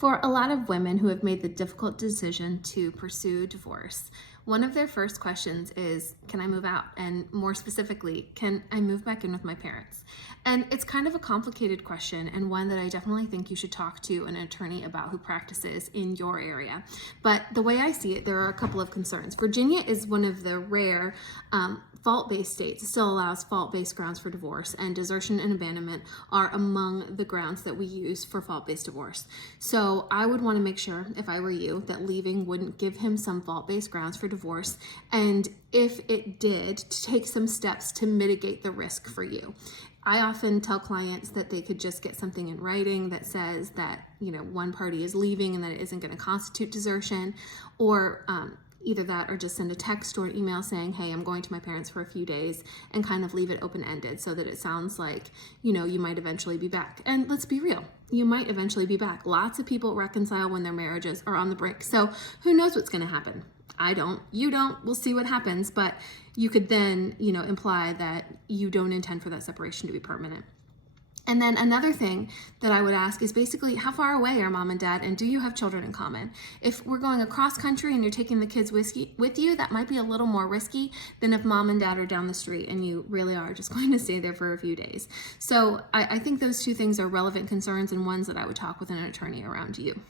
For a lot of women who have made the difficult decision to pursue divorce, one of their first questions is, can I move out? And more specifically, can I move back in with my parents? And it's kind of a complicated question, and one that I definitely think you should talk to an attorney about who practices in your area. But the way I see it, there are a couple of concerns. Virginia is one of the rare fault-based states. It still allows fault-based grounds for divorce, and desertion and abandonment are among the grounds that we use for fault-based divorce. So I would want to make sure, if I were you, that leaving wouldn't give him some fault-based grounds for divorce, and if it did, to take some steps to mitigate the risk for you. I often tell clients that they could just get something in writing that says that, one party is leaving and that it isn't going to constitute desertion, or either that or just send a text or an email saying, hey, I'm going to my parents for a few days, and kind of leave it open-ended so that it sounds like, you might eventually be back. And let's be real, you might eventually be back. Lots of people reconcile when their marriages are on the brink. So who knows what's going to happen? I don't, you don't, we'll see what happens. But you could then, imply that you don't intend for that separation to be permanent. And then another thing that I would ask is basically, how far away are mom and dad, and do you have children in common? If we're going across country and you're taking the kids with you, that might be a little more risky than if mom and dad are down the street and you really are just going to stay there for a few days. So I think those two things are relevant concerns and ones that I would talk with an attorney around you.